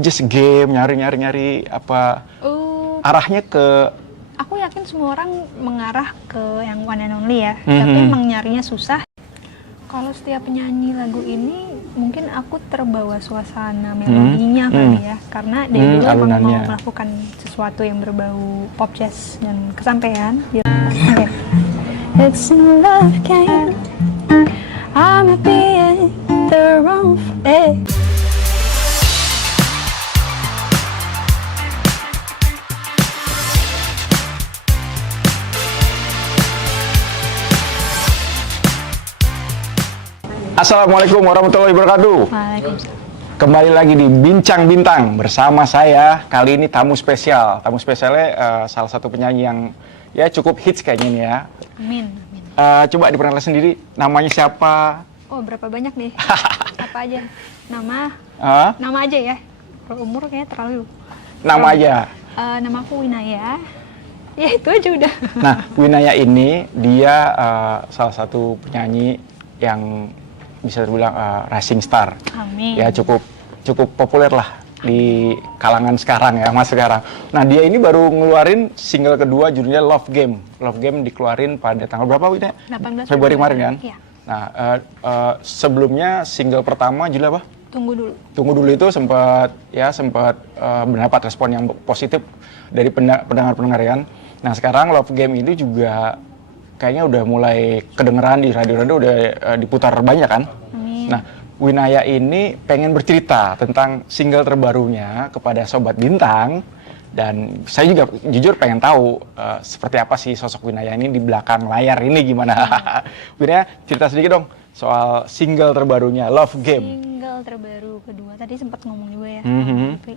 just game, nyari apa arahnya ke... Aku yakin semua orang mengarah ke yang one and only ya, tapi emang nyarinya susah. Kalau setiap penyanyi lagu ini, mungkin aku terbawa suasana melodinya kali ya, karena dia dulu emang mau melakukan sesuatu yang berbau pop jazz dan kesampaian. Okay. It's no love game, I'm happy in the wrong day. Assalamualaikum warahmatullahi wabarakatuh. Waalaikumsalam. Kembali lagi di Bincang Bintang bersama saya. Kali ini tamu spesial. Tamu spesialnya salah satu penyanyi yang ya cukup hits kayaknya ini ya. Amin. Coba diperkenalkan sendiri, namanya siapa? Oh, berapa banyak nih? Apa aja? Nama? Nama aja ya. Kalau umur kayaknya terlalu. Nama aja. Nama aku Winaya. Ya itu aja udah. Nah, Winaya ini dia salah satu penyanyi yang bisa terbilang rising star. Amin. Ya cukup populer lah di kalangan sekarang ya, mas sekarang. Nah, dia ini baru ngeluarin single kedua judulnya Love Game. Love Game dikeluarin pada tanggal berapa, Wina? 18 Februari kemarin kan? Iya. Nah, sebelumnya single pertama judul apa? Tunggu dulu. Tunggu dulu itu sempat mendapat respon yang positif dari pendengar-pendengar kan. Nah, sekarang Love Game ini juga kayaknya udah mulai kedengeran di radio-radio, udah diputar banyak kan. Amin. Nah, Winaya ini pengen bercerita tentang single terbarunya kepada Sobat Bintang. Dan saya juga jujur pengen tahu seperti apa sih sosok Winaya ini di belakang layar ini gimana. Winaya, cerita sedikit dong soal single terbarunya Love Game. Single terbaru kedua, tadi sempat ngomong juga ya. Tapi,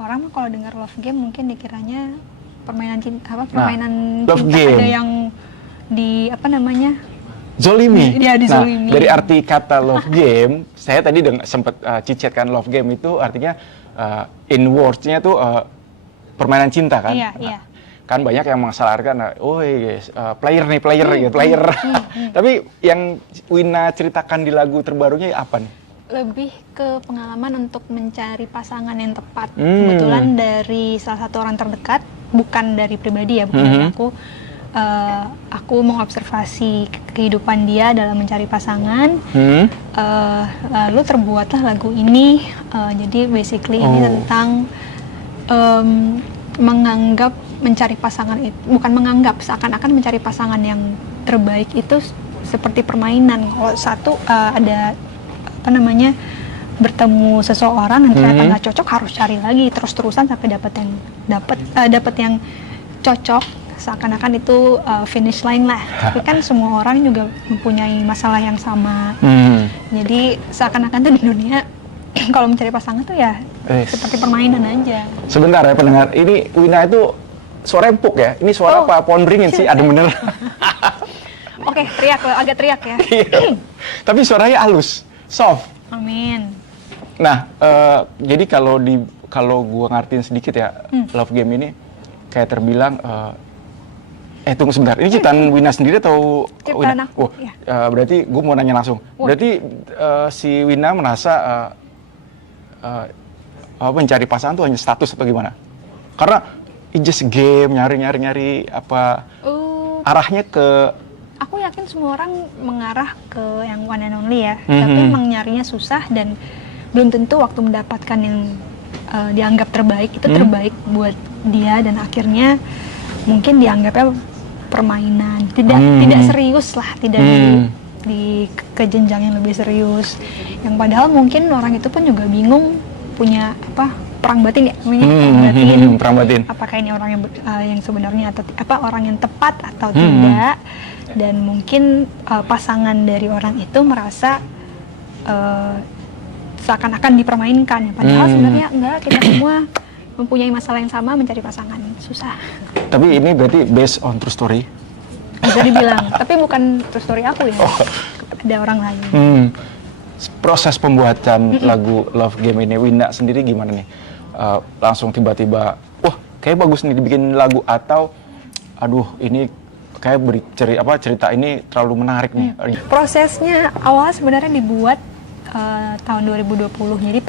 orang mah kalau dengar Love Game mungkin dikiranya permainan cinta, permainan Love cinta Game. ada yang di apa namanya? Zolimi. Dia dizolimi. Nah, dari arti kata love game, saya tadi sempat cicet kan, love game itu artinya in words-nya tuh permainan cinta kan. Iya, nah, iya. Kan banyak yang mengasalarkan, oh guys, player nih, player. Tapi yang Wina ceritakan di lagu terbarunya apa nih? Lebih ke pengalaman untuk mencari pasangan yang tepat. Kebetulan dari salah satu orang terdekat, bukan dari pribadi ya, bukan dari aku. Aku mengobservasi kehidupan dia dalam mencari pasangan, lalu terbuatlah lagu ini. Jadi basically ini tentang menganggap mencari pasangan itu, bukan menganggap, seakan-akan mencari pasangan yang terbaik itu seperti permainan. Kalau satu ada apa namanya, bertemu seseorang dan ternyata nggak cocok, harus cari lagi terus-terusan sampai dapat yang cocok. Seakan-akan itu finish line lah. Tapi kan semua orang juga mempunyai masalah yang sama. Jadi seakan-akan tuh di dunia kalau mencari pasangan tuh ya seperti permainan aja. Sebentar ya pendengar, ini Wina itu suara empuk ya? Ini suara apa? Pohon beringin sih, ada bener. Oke, teriak, agak teriak ya. Tapi suaranya halus, soft. Amin. Nah, jadi kalau gua ngertiin sedikit ya, Love Game ini kayak terbilang tunggu sebentar, ini ciptaan Wina sendiri atau Ciptaan Wina? aku, ya. Berarti gue mau nanya langsung. Berarti si Wina merasa mencari pasangan tuh hanya status atau gimana? Karena just game, nyari apa arahnya ke... Aku yakin semua orang mengarah ke yang one and only ya, tapi emang nyarinya susah dan belum tentu waktu mendapatkan yang dianggap terbaik itu terbaik buat dia, dan akhirnya mungkin dianggapnya permainan, tidak serius lah, tidak di ke jenjang yang lebih serius. Yang padahal mungkin orang itu pun juga bingung, punya apa, perang batin ya, perang batin. Apakah ini orang yang sebenarnya atau orang yang tepat atau tidak? Dan mungkin pasangan dari orang itu merasa seakan-akan dipermainkan, padahal sebenarnya enggak, kita semua mempunyai masalah yang sama, mencari pasangan susah. Tapi ini berarti based on true story? Bisa dibilang, tapi bukan true story aku ya. Ada orang lain. Proses pembuatan lagu Love Game ini, Wina sendiri gimana nih? Langsung tiba-tiba, wah kayak bagus nih dibikin lagu, atau aduh ini kayak cerita ini terlalu menarik nih? Prosesnya awal sebenarnya dibuat tahun 2020. Jadi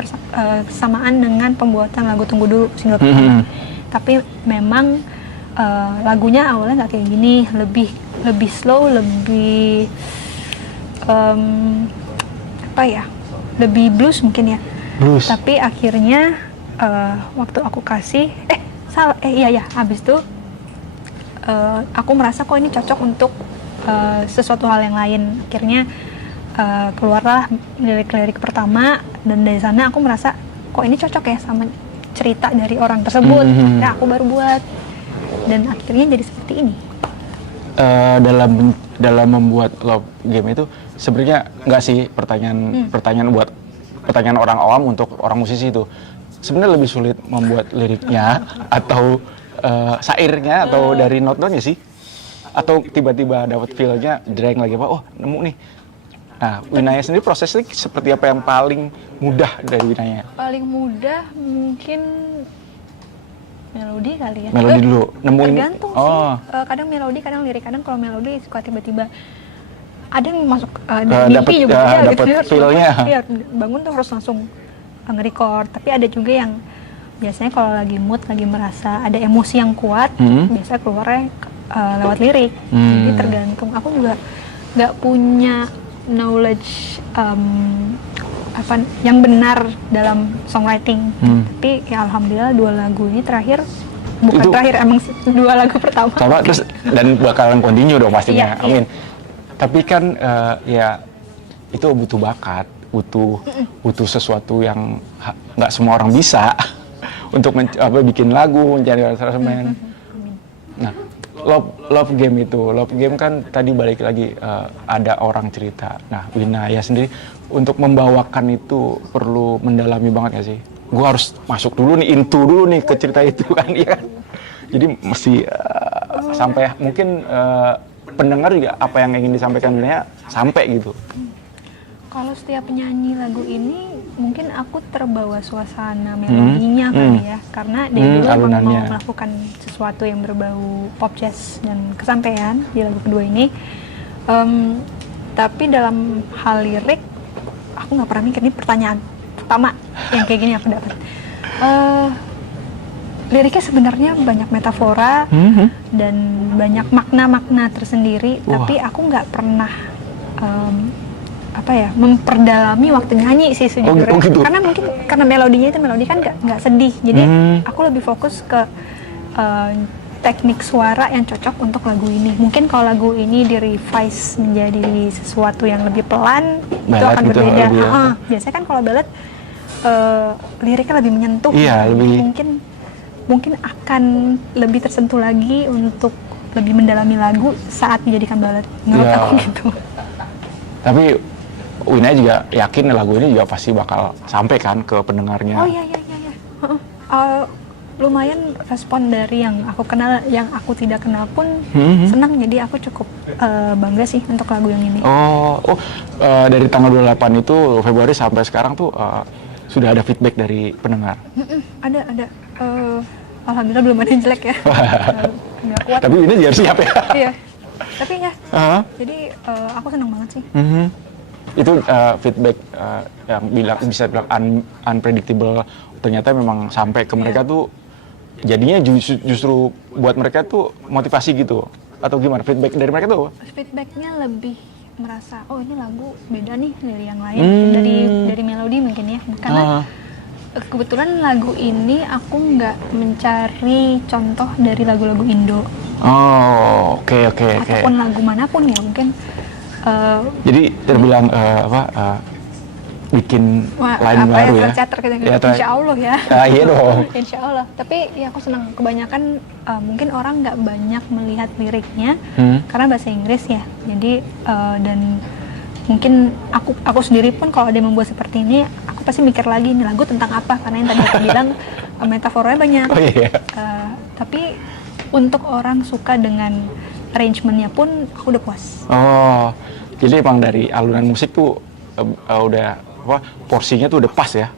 samaan dengan pembuatan lagu Tunggu Dulu single pertama. Tapi memang lagunya awalnya nggak kayak gini, lebih slow, lebih lebih blues mungkin ya. Blues. Tapi akhirnya waktu aku kasih habis itu aku merasa kok ini cocok untuk sesuatu hal yang lain. Akhirnya keluarlah lirik-lirik pertama, dan dari sana aku merasa kok ini cocok ya sama cerita dari orang tersebut. Nah, aku baru buat, dan akhirnya jadi seperti ini. Dalam membuat love game itu sebenarnya nggak sih pertanyaan orang awam untuk orang musisi itu sebenarnya lebih sulit membuat liriknya atau syairnya atau dari not-notnya sih, atau tiba-tiba dapat feel-nya drang lagi apa, oh nemu nih. Nah, Winaya sendiri prosesnya seperti apa yang paling mudah dari Winaya? Paling mudah mungkin melodi kali ya. Melodi dulu, nemuin. Tergantung sih. Kadang melodi, kadang lirik. Kadang kalau melodi suka tiba-tiba ada yang masuk dari mimpi juga ya, dapet gitu. feel-nya. Iya, bangun tuh harus langsung nge-record. Tapi ada juga yang biasanya kalau lagi mood, lagi merasa ada emosi yang kuat, biasanya keluarnya lewat lirik. Jadi tergantung. Aku juga nggak punya knowledge yang benar dalam songwriting, tapi ya alhamdulillah 2 lagu ini terakhir, bukan itu, terakhir, emang 2 lagu pertama. Sama terus dan bakalan continue dong pastinya, Iya, amin. Tapi kan ya itu butuh bakat, butuh sesuatu yang nggak semua orang bisa untuk bikin lagu, mencari aransemen. Nah, love game kan tadi balik lagi ada orang cerita. Nah, Winaya sendiri untuk membawakan itu perlu mendalami banget gak sih? Gue harus masuk dulu nih, into dulu nih ke cerita itu kan, ya kan? Jadi mesti sampai mungkin pendengar juga apa yang ingin disampaikan Winaya sampai gitu. Kalau setiap penyanyi lagu ini mungkin aku terbawa suasana melodinya kali ya, karena dia dulu emang mau melakukan sesuatu yang berbau pop jazz dan kesampaian di lagu kedua ini. Tapi dalam hal lirik aku nggak pernah mikir, ini pertanyaan pertama yang kayak gini aku dapat. Liriknya sebenarnya banyak metafora dan banyak makna-makna tersendiri, tapi aku nggak pernah memperdalami waktu nyanyi sih sejujurnya. Gitu. Karena mungkin karena melodi kan nggak sedih, jadi aku lebih fokus ke teknik suara yang cocok untuk lagu ini. Mungkin kalau lagu ini di-revise menjadi sesuatu yang lebih pelan, ballad itu akan gitu, berbeda. Biasanya kan kalau ballad liriknya lebih menyentuh, mungkin akan lebih tersentuh lagi untuk lebih mendalami lagu saat dijadikan ballad. Menurut aku gitu. Tapi Winaya juga yakin lagu ini juga pasti bakal sampai kan ke pendengarnya. Oh iya. Lumayan respon dari yang aku kenal, yang aku tidak kenal pun senang. Jadi aku cukup bangga sih untuk lagu yang ini. Dari tanggal 28 itu Februari sampai sekarang tuh sudah ada feedback dari pendengar? Ada. Alhamdulillah belum ada yang jelek ya. Nggak kuat. Tapi ini harus siap ya. Iya. Tapi ya. Jadi aku senang banget sih. Itu feedback yang bisa bilang unpredictable, ternyata memang sampai ke mereka tuh jadinya justru buat mereka tuh motivasi gitu, atau gimana feedback dari mereka tuh? Feedbacknya lebih merasa ini lagu beda nih dari yang lain, dari melodi mungkin ya, karena kebetulan lagu ini aku nggak mencari contoh dari lagu-lagu Indo. Oke. Ataupun lagu manapun ya mungkin. Jadi terbilang bikin lain baru ya. Insya Allah ya. Iya dong. Insya Allah. Tapi ya aku senang, kebanyakan mungkin orang nggak banyak melihat liriknya karena bahasa Inggris ya. Jadi dan mungkin aku sendiri pun kalau ada yang membuat seperti ini, aku pasti mikir lagi ini lagu tentang apa, karena yang tadi aku bilang metaforanya banyak. Tapi untuk orang suka dengan arrangementnya pun aku udah puas. Jadi emang dari alunan musik tuh udah porsinya tuh udah pas ya.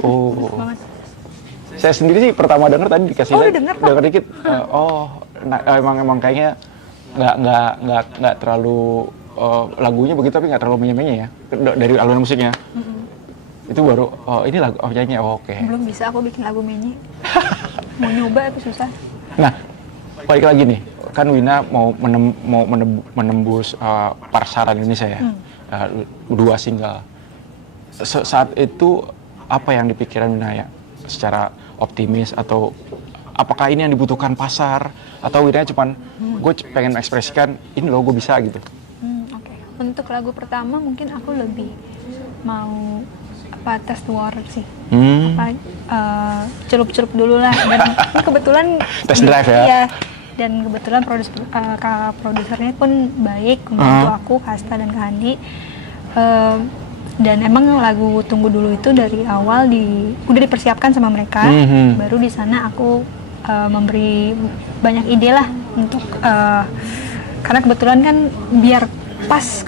Banget. Saya sendiri sih pertama denger tadi dikasih denger dikit. Emang kayaknya nggak terlalu lagunya begitu tapi nggak terlalu menye-menye ya dari alunan musiknya. Itu baru ini lagu nyanyi oke. Belum bisa aku bikin lagu menyi. Mau nyoba tapi susah. Nah, balik lagi nih, kan Wina mau menembus pasaran Indonesia ya, 2 single. Saat itu apa yang dipikiran Wina ya, secara optimis atau apakah ini yang dibutuhkan pasar atau Wina cuman gue pengen mengekspresikan ini loh gue bisa gitu. Oke. Untuk lagu pertama mungkin aku lebih mau test the water sih. Celup-celup dulu lah. Dan ini kebetulan test drive ya. Iya. Dan kebetulan produsernya pun baik membantu aku, Kasta dan Kak Handi. Dan emang lagu Tunggu Dulu itu dari awal udah dipersiapkan sama mereka. Baru di sana aku memberi banyak ide lah untuk karena kebetulan kan biar pas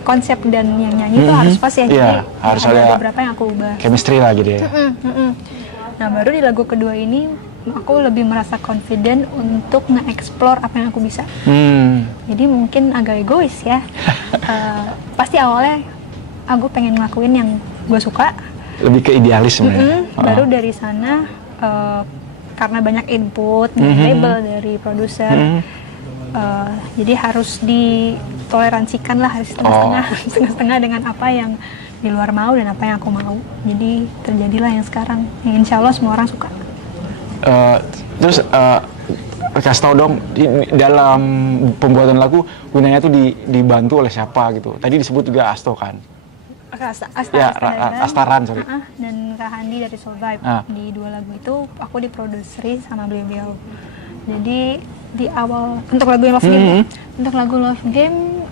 konsep dan yang nyanyi itu harus pas ya, jadi harus ada beberapa yang aku ubah. Chemistry lah gitu ya. Nah baru di lagu kedua ini aku lebih merasa confident untuk nge-explore apa yang aku bisa. Jadi mungkin agak egois ya. Pasti awalnya aku pengen ngelakuin yang gue suka. Lebih ke idealis sebenarnya. Baru dari sana karena banyak input dari label, dari produser. Jadi harus ditoleransikan lah, harus setengah-setengah dengan apa yang di luar mau dan apa yang aku mau. Jadi terjadilah yang sekarang, yang insya Allah semua orang suka. Terus kasih tau dong, dalam pembuatan lagu Winaya tuh dibantu oleh siapa gitu? Tadi disebut juga Asto kan? Astaran, sorry. Dan Kak Handi dari Survive. Di 2 lagu itu aku diproduseri sama beliau. Jadi di awal untuk lagu Love Game, untuk lagu Love Game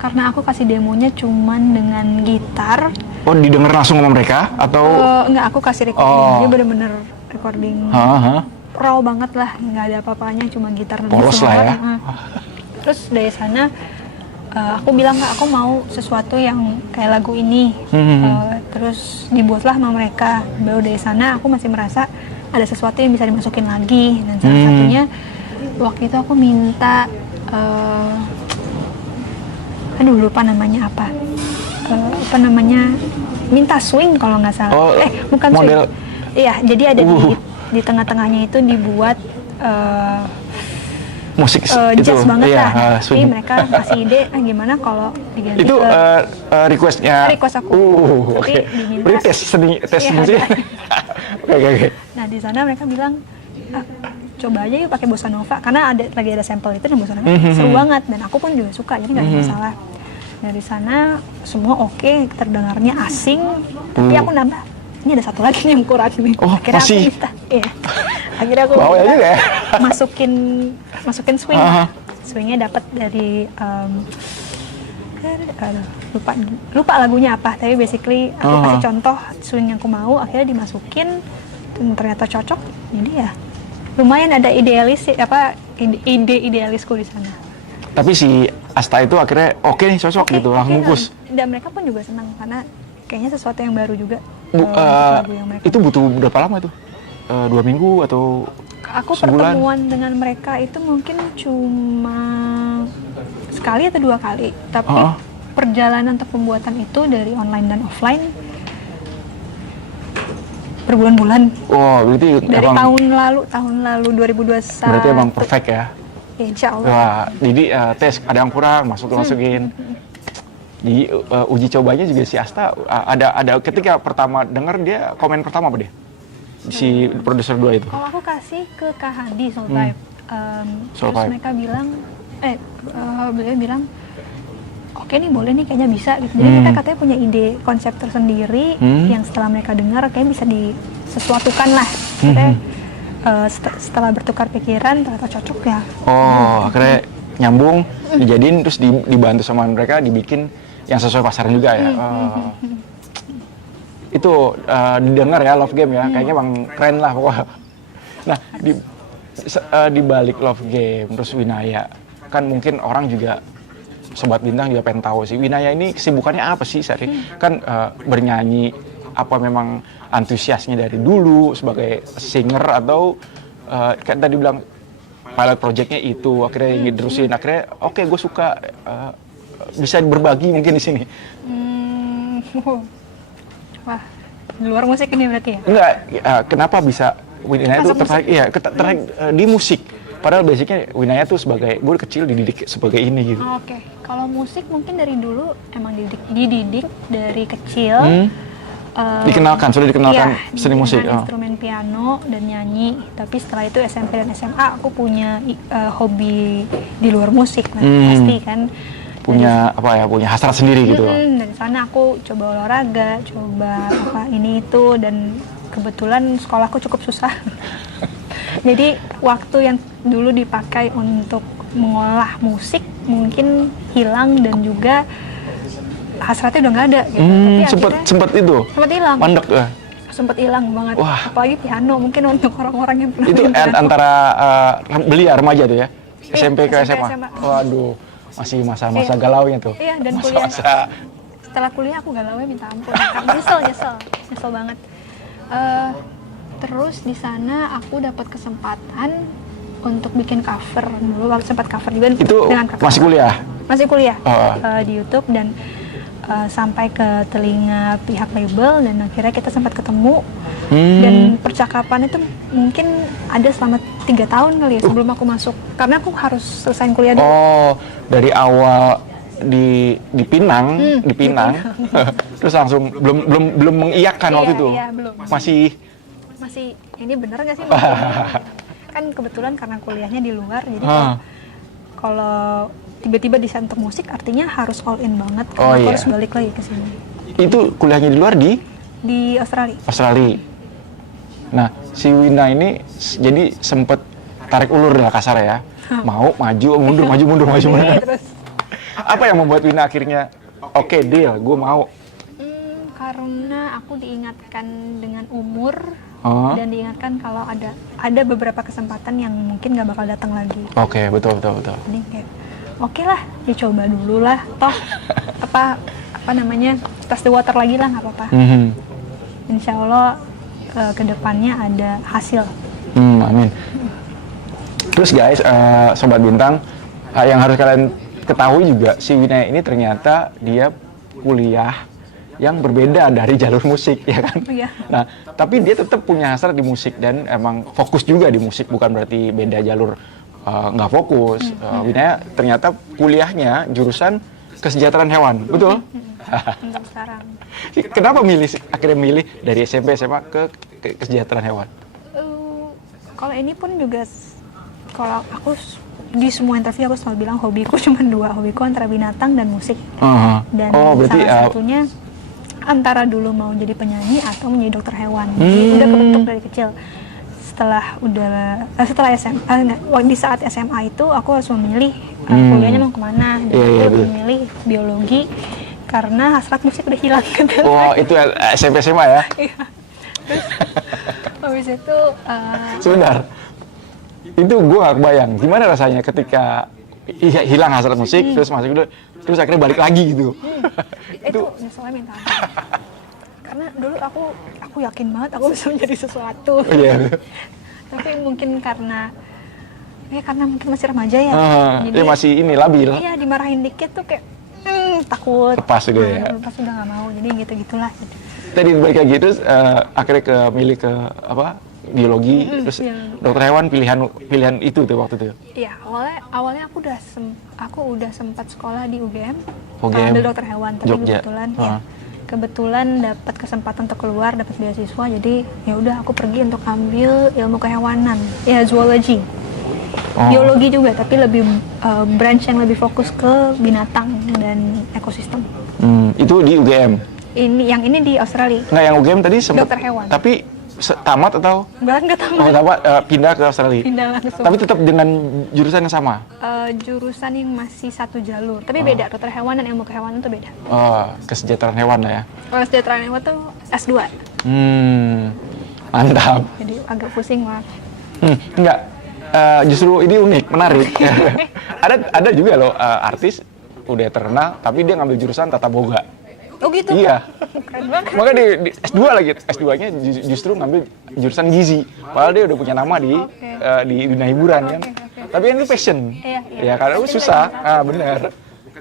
karena aku kasih demonya cuman dengan gitar. Oh, didengar langsung sama mereka atau? Enggak, aku kasih recording. Dia bener-bener recording raw banget lah, nggak ada apa-apanya, cuma gitar dan polos lah ya. Terus dari sana aku bilang Kak, aku mau sesuatu yang kayak lagu ini. Terus dibuatlah sama mereka. Baru dari sana aku masih merasa ada sesuatu yang bisa dimasukin lagi, dan salah satunya waktu itu aku minta lupa namanya apa, minta swing kalau nggak salah. Bukan model swing. Iya, jadi ada di tengah-tengahnya itu dibuat musik jazz banget lah. Tapi mereka kasih ide, gimana kalau diganti itu request aku. Tapi diminta tes musik. Oke. Nah di sana mereka bilang coba aja yuk pakai bossa nova, karena lagi ada sampel itu dan bossa nova seru banget, dan aku pun juga suka, jadi nggak ada masalah. Dari sana semua oke, terdengarnya asing, tapi aku nambah, ini ada satu lagi yang kurang nih. Akhirnya aku minta, akhirnya aku masukin swing. Swingnya dapat dari lupa lagunya apa, tapi basically aku kasih contoh swing yang aku mau, akhirnya dimasukin dan ternyata cocok. Jadi ya lumayan ada ide idealisku di sana. Tapi si Asta itu akhirnya oke nih, cocok gitu, langsung bungkus. Dan mereka pun juga senang karena kayaknya sesuatu yang baru juga. Lagu yang mereka. Itu butuh berapa lama tuh? 2 minggu atau aku sebulan? Pertemuan dengan mereka itu mungkin cuma sekali atau 2 kali, tapi perjalanan untuk pembuatan itu dari online dan offline berbulan-bulan. Berarti dari tahun lalu 2021. Berarti emang perfect ya? Insya Allah. Wah, jadi tes ada yang kurang masukin. Di uji cobanya juga si Asta ada ketika pertama denger, dia komen pertama apa deh? Si produser 2 itu. Kalau aku kasih ke Kak Handi Survive. Terus mereka bilang beliau bilang oke nih, boleh nih, kayaknya bisa gitu. Jadi mereka katanya punya ide konsep tersendiri yang setelah mereka dengar kayaknya bisa disesuatukan lah. Setelah bertukar pikiran ternyata cocok ya. Akhirnya nyambung, dijadiin, terus dibantu sama mereka dibikin yang sesuai pasaran juga ya. Itu didengar ya Love Game ya, kayaknya emang keren lah pokoknya. Nah di balik Love Game terus Winaya, kan mungkin orang juga Sobat Bintang juga pengen tahu sih, Winaya ini kesibukannya apa sih sehari? Kan bernyanyi, apa memang antusiasnya dari dulu sebagai singer, atau kan tadi bilang pilot projectnya itu akhirnya diterusin, akhirnya oke, gue suka bisa berbagi mungkin di sini? Wah, di luar musik ini berarti ya? Enggak, kenapa bisa Winaya itu Masuk tertarik, iya, tertarik di musik? Padahal basicnya Winaya tuh sebagai, gue kecil dididik sebagai ini gitu. Oke, kalau musik mungkin dari dulu emang dididik dari kecil. Sudah dikenalkan Iya, seni musik. dengan instrumen piano dan nyanyi. Tapi setelah itu SMP dan SMA aku punya hobi di luar musik, pasti kan. Punya punya hasrat sendiri gitu. Dari sana aku coba olahraga, coba ini itu, dan kebetulan sekolahku cukup susah. Jadi waktu yang dulu dipakai untuk mengolah musik mungkin hilang, dan juga hasratnya udah nggak ada gitu. Tapi Sempet itu. sempat hilang. Mandek ya. Sempat hilang banget. Wah. Apalagi piano, mungkin untuk orang-orang yang pernah Itu main piano. antara belia remaja tuh ya. Iya, SMP ke SMP, SMA. SMA. Waduh, masih masa-masa Iya. galaunya tuh. Iya, dan kuliah. Setelah kuliah aku galaunya minta ampun. Nyesel banget. Terus di sana aku dapat kesempatan untuk bikin cover. Dulu waktu sempat cover juga Itu dengan kakak. masih kuliah? Masih kuliah. Oh. Di YouTube, dan sampai ke telinga pihak label, dan akhirnya kita sempat ketemu. Dan percakapan itu mungkin ada selama 3 tahun kali ya sebelum aku masuk, karena aku harus selesai kuliah dulu. Oh, dari awal di Pinang, terus langsung belum mengiyakan waktu itu. Iya, belum. Masih ini bener nggak sih? Kan kebetulan karena kuliahnya di luar, jadi kalau tiba-tiba di untuk musik artinya harus all in banget, karena aku harus balik lagi ke sini. Itu kuliahnya di luar di Australia. Nah, si Wina ini jadi sempet tarik ulur lah kasar ya. Mau maju mundur. Terus Apa yang membuat Wina akhirnya oke, deal, gue mau? karena aku diingatkan dengan umur, dan diingatkan kalau ada beberapa kesempatan yang mungkin nggak bakal datang lagi. Oke, betul. Jadi kayak oke lah, dicoba dulu lah, toh apa namanya, test the water lagi lah, nggak apa-apa. Insya Allah kedepannya ada hasil. Amin. Terus guys, Sobat Bintang, yang harus kalian ketahui juga, si Winaya ini ternyata dia kuliah yang berbeda dari jalur musik, ya kan? Iya. Nah, tapi dia tetap punya hasrat di musik dan emang fokus juga di musik, bukan berarti beda jalur, nggak fokus. Winaya ternyata kuliahnya jurusan kesejahteraan hewan, betul? Untuk sekarang. Kenapa akhirnya milih dari SMP SMA ke kesejahteraan hewan? Kalau ini pun juga, kalau aku di semua interview aku selalu bilang hobiku cuma 2, hobiku antara binatang dan musik. Dan berarti salah satunya antara dulu mau jadi penyanyi atau menjadi dokter hewan. Jadi udah kebentuk dari kecil. Setelah SMA, di saat SMA itu aku harus memilih kuliahnya mau kemana. Dan aku memilih biologi karena hasrat musik udah hilang. Oh, itu SMP SMA ya? Iya. Terus habis itu Sebentar, itu gue gak kebayang gimana rasanya ketika hilang hasrat musik, terus masuk dulu, terus akhirnya balik lagi gitu. Itu nyeselnya minta ampun. Karena dulu aku yakin banget aku bisa menjadi sesuatu. Tapi mungkin karena mungkin masih remaja ya. Jadi masih labil. Iya, dimarahin dikit tuh kayak takut. Lepas udah ya. Lepas udah nggak mau. Jadi gitu-gitulah. Tadi balik lagi terus akhirnya milih ke biologi, terus dokter hewan pilihan itu tuh waktu itu. Iya, awalnya aku udah sempat sekolah di UGM. UGM. Ambil dokter hewan, tapi Jogja. kebetulan dapat kesempatan untuk keluar, dapat beasiswa, jadi ya udah aku pergi untuk ambil ilmu kehewanan, ya zoology. Biologi juga, tapi lebih branch yang lebih fokus ke binatang dan ekosistem. Itu di UGM. Yang ini di Australia. Nggak, yang UGM tadi sempat Dokter hewan. Tapi tamat atau? Nggak tahu. Tamat, pindah ke Australia. Pindah langsung. Tapi tetap dengan jurusan yang sama. Jurusan yang masih satu jalur, tapi beda. Dokter hewan dan ilmu kehewanan itu beda. Kesejahteraan hewan lah ya. Kalau kesejahteraan hewan tuh S2. Mantap. Jadi agak pusing lah. Enggak. Justru ini unik, menarik. ada juga loh artis udah terkenal, tapi dia ngambil jurusan tata boga. Oh gitu? Iya. Keren banget. Maka di S2 lagi, S2-nya justru ngambil jurusan gizi. Padahal dia udah punya nama di dunia hiburan kan. Tapi kan itu passion. Iya. Ya karena itu susah. Benar.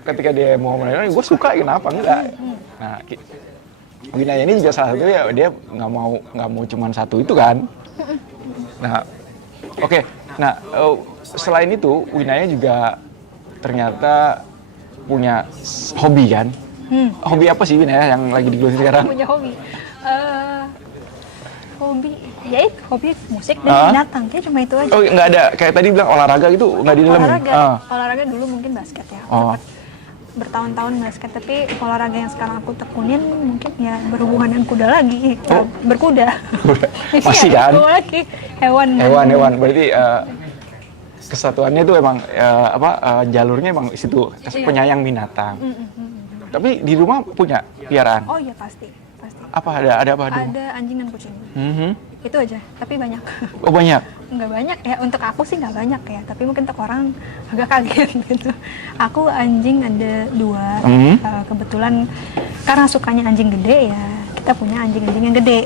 ketika dia mau melihara, gue suka kenapa enggak. Nah, Winaya ini juga salah satu ya, dia nggak mau cuman satu itu kan. Nah, oke. Nah, selain itu Winaya juga ternyata punya hobi kan. Hobi apa sih Winaya yang lagi digeluti sekarang? Punya hobi. Hobi, ya itu hobi musik dan binatang, kayak cuma itu aja. Oh, nggak ada kayak tadi bilang olahraga gitu, nggak di dalam. Olahraga dulu mungkin basket ya. Sempat bertahun-tahun basket, tapi olahraga yang sekarang aku tekunin mungkin ya berhubungan dengan kuda lagi. Berkuda. Masih kan? Lagi Hewan. Berarti kesatuannya itu emang jalurnya emang situ penyayang binatang. Tapi di rumah punya piaraan? Oh iya pasti. Apa ada apa? Ada anjing dan kucing. Itu aja, tapi banyak. Oh banyak? Nggak banyak ya, untuk aku sih nggak banyak ya, tapi mungkin untuk orang agak kaget gitu. Aku anjing ada 2, kebetulan karena sukanya anjing gede ya, kita punya anjing-anjing yang gede.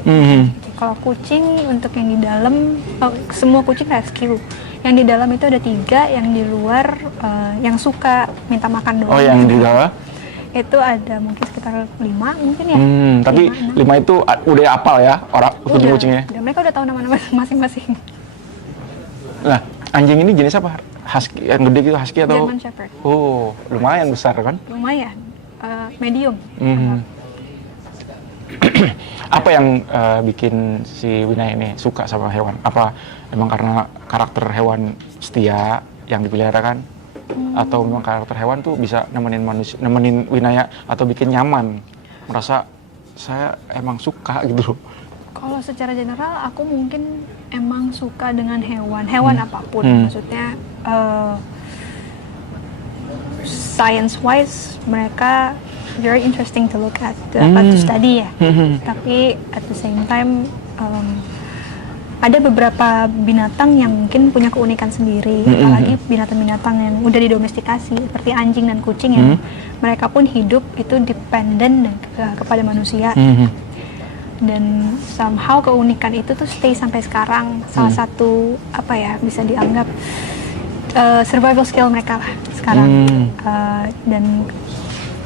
Kalau kucing untuk yang di dalam, semua kucing rescue. Yang di dalam itu ada 3, yang di luar yang suka minta makan doang. Oh yang di dalam? Itu ada mungkin sekitar 5 mungkin ya. Tapi 5 itu udah apal ya orang kucing-kucingnya? Udah, mereka udah tahu nama-nama masing-masing. Nah, anjing ini jenis apa? Husky, yang gede gitu, husky atau? German Shepherd. Oh, lumayan besar kan? Lumayan, medium. Apa yang bikin si Winaya ini suka sama hewan? Apa memang karena karakter hewan setia yang dipelihara kan? Atau memang karakter hewan tuh bisa nemenin Winaya atau bikin nyaman, merasa saya emang suka gitu. Kalau secara general aku mungkin emang suka dengan hewan apapun. Maksudnya science wise mereka very interesting to look at, to study ya. Tapi at the same time ada beberapa binatang yang mungkin punya keunikan sendiri, apalagi binatang-binatang yang udah didomestikasi seperti anjing dan kucing yang mereka pun hidup itu dependent kepada manusia. Dan somehow keunikan itu tuh stay sampai sekarang. Salah satu bisa dianggap survival skill mereka lah sekarang. Dan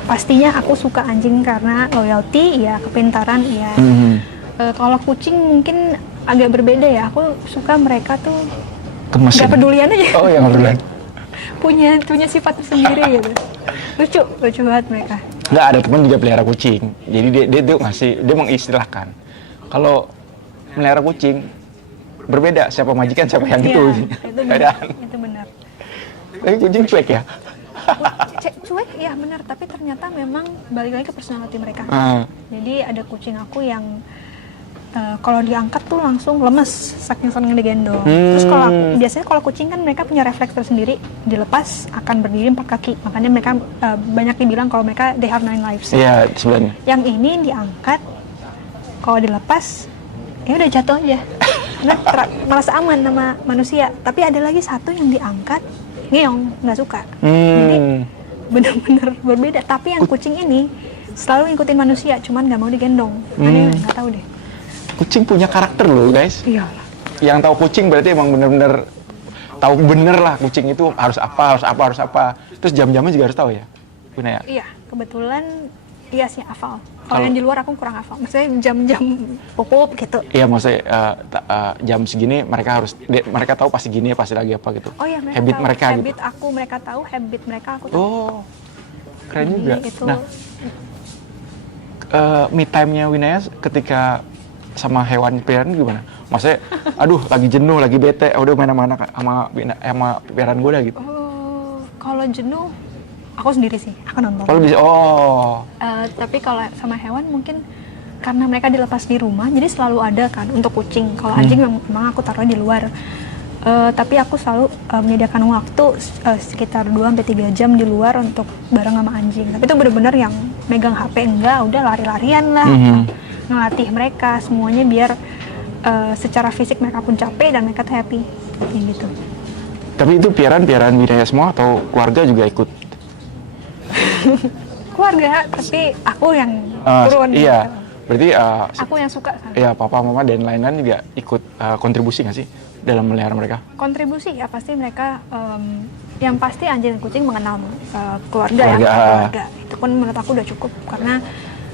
pastinya aku suka anjing karena loyalty ya, kepintaran ya. Kalau kucing mungkin agak berbeda ya, aku suka mereka tuh nggak pedulian aja. Oh yang pedulian. punya sifat sendiri gitu. Lucu banget mereka. Nggak, ada teman juga pelihara kucing, jadi dia mengistilahkan kalau melihara kucing berbeda siapa majikan siapa yang itu benar. Tapi kucing cuek ya. Cuek ya benar, tapi ternyata memang balik lagi ke personality mereka. Jadi ada kucing aku yang kalau diangkat tuh langsung lemes saking seneng digendong. Terus biasanya kalau kucing kan mereka punya refleks tersendiri, dilepas akan berdiri 4 kaki. Makanya mereka banyak dibilang kalau mereka they have 9 lives. Iya, sebenarnya. Yang ini diangkat, kalau dilepas ya udah jatuh aja. Merasa aman sama manusia. Tapi ada lagi satu yang diangkat, ngeong, nggak suka. Jadi benar-benar berbeda. Tapi yang kucing ini selalu ngikutin manusia, cuman nggak mau digendong. Aneh, nggak tahu deh. Kucing punya karakter loh guys. Iya. Yang tahu kucing berarti emang bener-bener tahu bener lah kucing itu harus apa. Terus jam-jamnya juga harus tahu ya, Winaya? Iya, kebetulan iya sih hafal. Kalau yang di luar aku kurang hafal. Maksudnya jam-jam pokok gitu. Iya, maksudnya jam segini mereka tahu pasti gini pasti lagi apa gitu. Oh iya, mereka habit gitu. mereka tahu, habit mereka aku tahu. Oh, keren juga. Itu... Nah, me time-nya Winaya ketika sama hewan peliharaan gimana? Maksudnya, aduh lagi jenuh, lagi bete, udah main sama peliharaan gue dah gitu. Oh, kalau jenuh, aku sendiri sih, aku nonton. Kalau bisa, tapi kalau sama hewan mungkin karena mereka dilepas di rumah, jadi selalu ada kan untuk kucing. Kalau anjing memang aku taruh di luar. Tapi aku selalu menyediakan waktu sekitar 2-3 jam di luar untuk bareng sama anjing. Tapi itu benar-benar yang megang HP enggak, udah lari-larian lah. Ngelatih mereka semuanya biar secara fisik mereka pun capek dan mereka tuh happy gitu. Tapi itu piaraan Winaya semua atau keluarga juga ikut? Keluarga, tapi aku yang turun. Iya, berarti aku yang suka. Iya, papa, mama dan lain-lain juga ikut kontribusi nggak sih dalam melihara mereka? Kontribusi ya pasti mereka yang pasti anjing dan kucing mengenal keluarga. Keluarga. Itu pun menurut aku udah cukup karena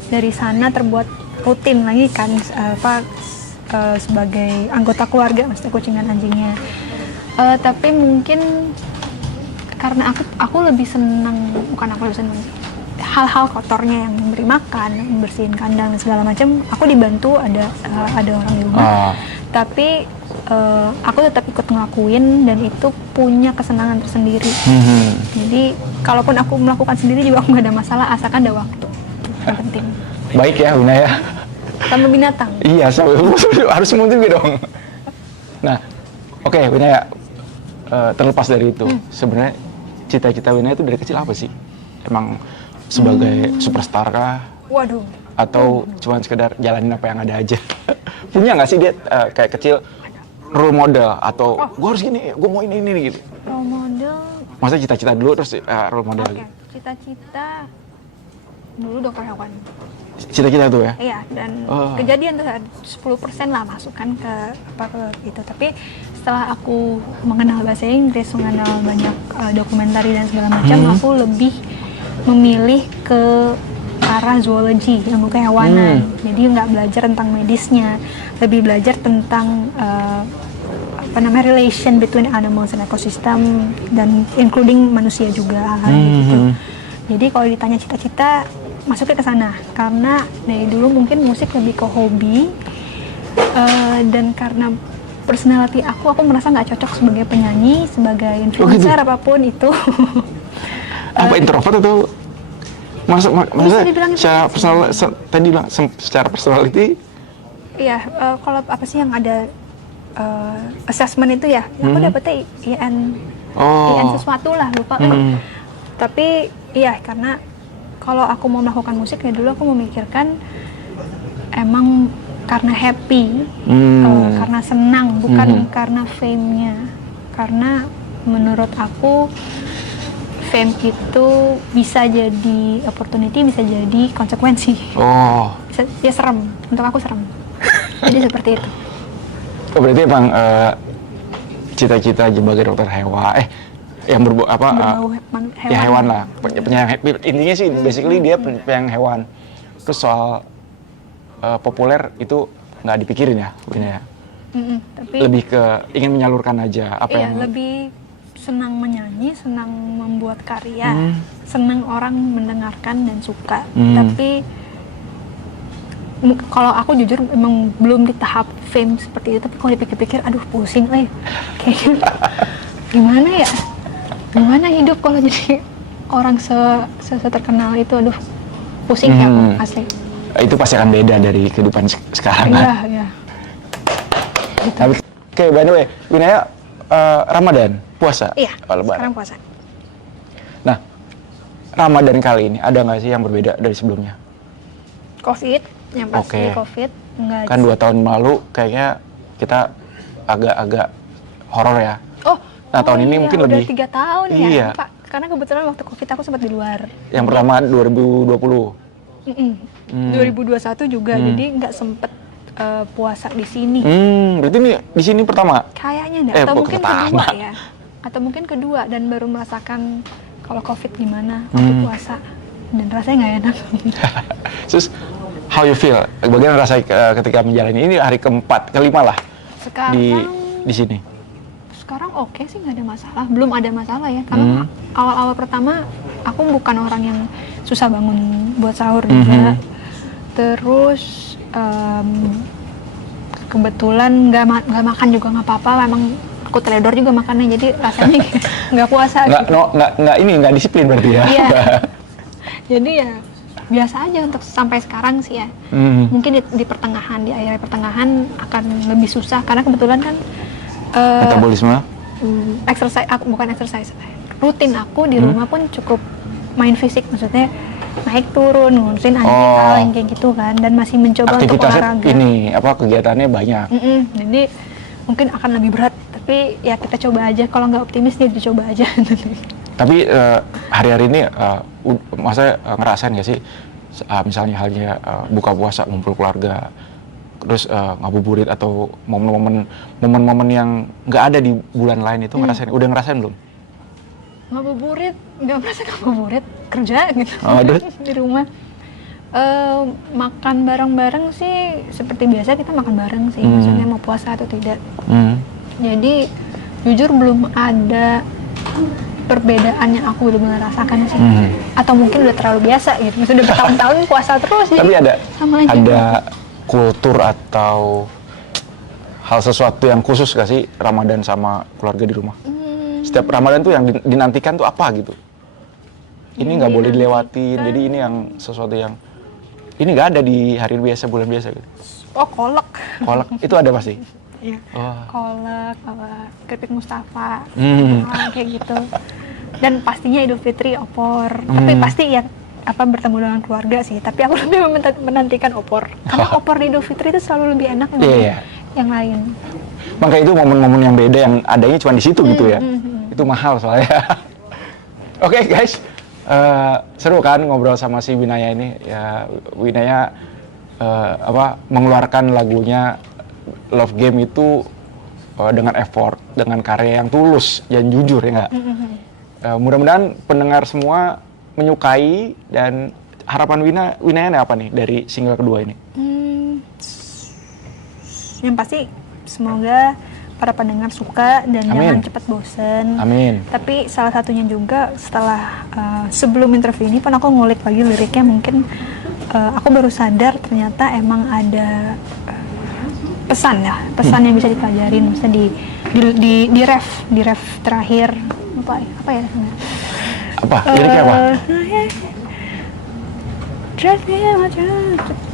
dari sana terbuat rutin lagi kan sebagai anggota keluarga, maksudnya kucing dan anjingnya. Tapi mungkin karena aku lebih senang, bukan aku lebih senang sih, hal-hal kotornya yang memberi makan, membersihin kandang dan segala macam, aku dibantu ada orang di rumah. Tapi aku tetap ikut ngelakuin dan itu punya kesenangan tersendiri. Jadi kalaupun aku melakukan sendiri juga aku nggak ada masalah asalkan ada waktu. Yang penting. Baik ya Wina ya. Sama binatang. Iya, harus semua juga dong. Nah, oke Wina ya, terlepas dari itu, sebenarnya cita-cita Wina itu dari kecil apa sih? Emang sebagai superstar kah? Waduh. Atau cuma sekedar jalanin apa yang ada aja? Punya nggak sih dia kayak kecil role model atau gue harus gini, gue mau ini gitu? Role model. Masa cita-cita dulu terus role model Oke, gitu? cita-cita dulu dokter hewan. Cita-cita tuh ya? Iya, dan kejadian tuh 10% lah masukkan ke itu. Tapi setelah aku mengenal bahasa Inggris, mengenal banyak dokumentari dan segala macam, aku lebih memilih ke arah zoologi, ilmu kehewanan. Jadi nggak belajar tentang medisnya, lebih belajar tentang relation between animals and ecosystem dan including manusia juga gitu. Jadi kalau ditanya cita-cita, masuknya ke sana karena dari dulu mungkin musik lebih ke hobi dan karena personality aku merasa nggak cocok sebagai penyanyi, sebagai influencer apapun itu. Apa introvert atau maksudnya secara personal tadi bilang secara personality? Iya, kalau apa sih yang ada assessment itu ya, aku dapetnya IN sesuatu lah, lupa kan. Tapi iya, karena kalau aku mau melakukan musik ya dulu aku memikirkan emang karena happy, karena senang, bukan karena fame-nya. Karena menurut aku fame itu bisa jadi opportunity, bisa jadi konsekuensi. Ya serem, untuk aku serem. Jadi seperti itu. Berarti emang cita-cita sebagai dokter hewan, yang berbau ya hewan lah, penyayang, intinya sih basically dia penyayang hewan. Terus soal populer itu nggak dipikirin ya, Wina ya. Tapi lebih ke ingin menyalurkan aja apa yang lebih senang menyanyi, senang membuat karya, senang orang mendengarkan dan suka. Tapi kalau aku jujur emang belum di tahap fame seperti itu, tapi kalau dipikir-pikir aduh pusing kayak gimana hidup kalau jadi orang terkenal itu, aduh pusing ya aku asli. Itu pasti akan beda dari kehidupan sekarang kan? Iya. Gitu. Oke, by the way, Wina Ramadan, puasa? Iya, Lebaran. sekarang puasa. Nah, Ramadan kali ini ada nggak sih yang berbeda dari sebelumnya? Covid, yang pasti Covid. Enggak kan 2 tahun lalu kayaknya kita agak-agak horor ya. Nah, tahun ini mungkin udah lebih 3 tahun ya, iya. Pak. Karena kebetulan waktu Covid aku sempat di luar. Yang pertama 2020. 2021 juga, jadi nggak sempet puasa di sini. Berarti ini di sini pertama? Kayaknya enggak, atau mungkin kedua ya. Atau mungkin kedua dan baru merasakan kalau Covid gimana waktu puasa. Dan rasanya nggak enak. Terus, how you feel? Bagaimana rasanya ketika menjalani ini hari kelima lah sekarang, di sini? Sekarang oke sih, nggak ada masalah. Belum ada masalah ya. Karena awal-awal pertama aku bukan orang yang susah bangun buat sahur juga. Terus kebetulan nggak makan juga nggak apa-apa. Memang aku teledor juga makannya, jadi rasanya nggak puasa. Nggak disiplin berarti ya? Iya. Jadi ya biasa aja untuk sampai sekarang sih ya. Mungkin di pertengahan, di akhir pertengahan akan lebih susah karena kebetulan kan metabolisme? Rutin aku di rumah pun cukup main fisik, maksudnya naik turun, ngurusin anjing kayak gitu kan, dan masih mencoba untuk olahraga. Kegiatannya banyak. Jadi mungkin akan lebih berat, tapi ya kita coba aja. Kalau nggak optimis ya dicoba aja. Tapi hari-hari ini masa ngerasain nggak sih misalnya halnya buka puasa ngumpul keluarga, terus ngabuburit atau momen-momen yang nggak ada di bulan lain itu udah ngerasain belum? Ngabuburit, nggak merasa ngabuburit, kerja gitu. Oh, terus? Di rumah. Makan bareng-bareng sih seperti biasa kita makan bareng sih, maksudnya mau puasa atau tidak. Jadi jujur belum ada perbedaan yang aku benar-benar rasakan sih. Atau mungkin udah terlalu biasa gitu, sudah bertahun-tahun puasa terus. Tapi jadi sama aja. ada kultur atau hal sesuatu yang khusus gak sih Ramadan sama keluarga di rumah? Setiap Ramadan tuh yang dinantikan tuh apa gitu? Ini nggak boleh dilewatin, jadi ini yang sesuatu yang ini nggak ada di hari biasa, bulan biasa gitu. Oh, kolak. Kolak itu ada pasti. Iya. Oh. Kolak, keripik Mustafa, kayak gitu. Dan pastinya Idul Fitri opor. Tapi pasti ya bertemu dengan keluarga sih. Tapi aku lebih menantikan opor. Karena opor di Idul Fitri itu selalu lebih enak dibanding yang lain. Makanya itu momen-momen yang beda yang adanya cuma di situ gitu ya. Itu mahal soalnya. Oke, guys. Seru kan ngobrol sama si Winaya ini. Ya, Winaya mengeluarkan lagunya Love Game itu dengan effort, dengan karya yang tulus dan jujur ya nggak? Mudah-mudahan pendengar semua menyukai, dan harapan Winaya apa nih dari single kedua ini? Yang pasti semoga para pendengar suka dan jangan cepat bosen. Amin. Tapi salah satunya juga setelah sebelum interview ini pun aku ngulik lagi liriknya, mungkin aku baru sadar ternyata emang ada pesan yang bisa dipelajarin, misalnya di ref terakhir apa ya? Apa? Liriknya apa?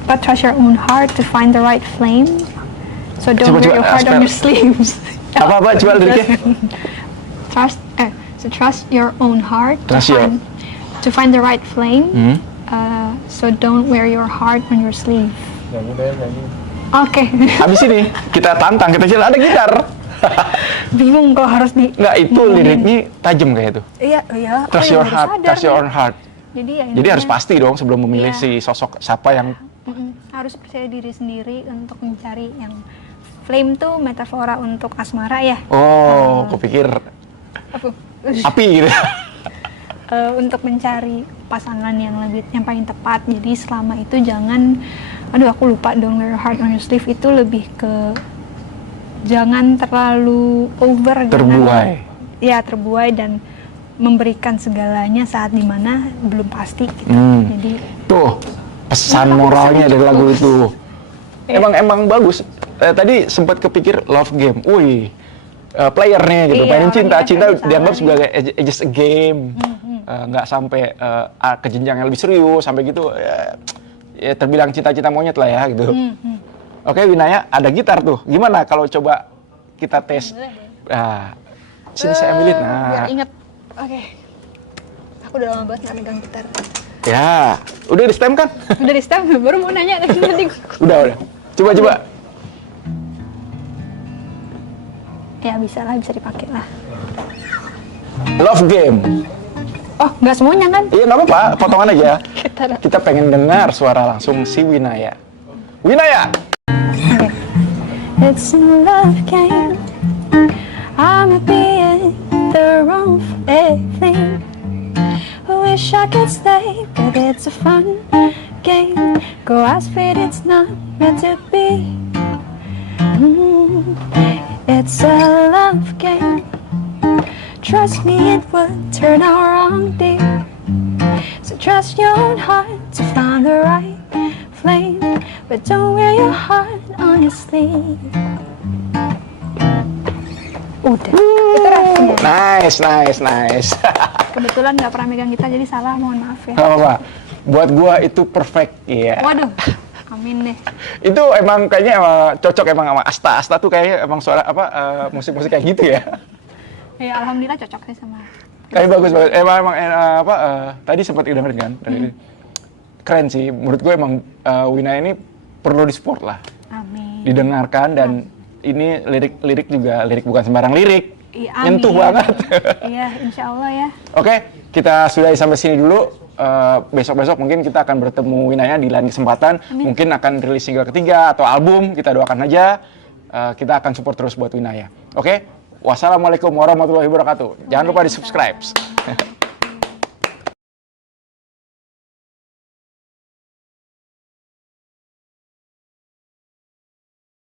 But trust your own heart to find the right flame. So don't wear your heart on your sleeves. Apa coba liriknya? Trust your own heart to find the right flame. So don't wear your heart on your sleeve. Oke. Habis ini kita tantang, kita coba ada gitar. Bingung kok harus di. Nggak, itu liriknya tajam kayak itu. Iya. Trust your heart, trust your own heart. Jadi harus pasti dong sebelum memilih si sosok siapa yang harus percaya diri sendiri untuk mencari yang flame tuh metafora untuk asmara ya. Oh, kupikir api gitu. Untuk mencari pasangan yang paling tepat. Jadi selama itu jangan, aku lupa, don't wear your heart on your sleeve itu lebih ke jangan terlalu over, terbuai. Terbuai dan memberikan segalanya saat dimana belum pasti gitu. Jadi tuh pesan moralnya dari lagu itu. Emang bagus. Tadi sempat kepikir Love Game. Playernya gitu, mainin cinta dianggap sebagai just a game. Nggak sampai ke jenjang yang lebih serius sampai gitu. Ya terbilang cinta-cinta monyet lah ya gitu. Oke, Winaya ada gitar tuh. Gimana kalau coba kita tes? Sini saya ambilin. Biar inget. Oke. Aku udah lama banget nggak megang gitar. Ya, udah di stem kan? Udah di stem, baru mau nanya nanti. Udah. Coba. Ya bisa dipakai lah. Love Game. Oh, nggak semuanya kan? Iya, nggak apa-apa, potongan aja. Kita pengen dengar suara langsung si Winaya. Winaya! Okay. It's a love game. I'm being the wrong thing. Wish I could stay, but it's a fun game. Go ask it, it's not meant to be. It's a love game. Trust me, it would turn out wrong, dear. So trust your own heart to find the right flame, but don't wear your heart on your sleeve. Udah, itu refnya. Nice. Kebetulan nggak pernah megang gitar, jadi salah, mohon maaf ya. Gak apa-apa. Buat gua itu perfect, iya. Waduh, amin deh. Itu emang kayaknya cocok emang sama Asta tuh kayaknya emang suara musik-musik kayak gitu ya. Ya alhamdulillah cocok sih sama. Kayak bagus banget. Emang tadi sempat dengerin kan. Keren sih. Menurut gue emang Winaya ini perlu disupport lah. Amin. Didengarkan dan ini lirik juga bukan sembarang lirik. Iya, nyentuh banget. Iya, insya Allah ya. Oke, kita sudahi sampai sini dulu. Besok-besok mungkin kita akan bertemu Winaya di lain kesempatan. Amin. Mungkin akan rilis single ketiga atau album. Kita doakan aja. Kita akan support terus buat Winaya. Oke, Wassalamualaikum warahmatullahi wabarakatuh. Jangan lupa di subscribe.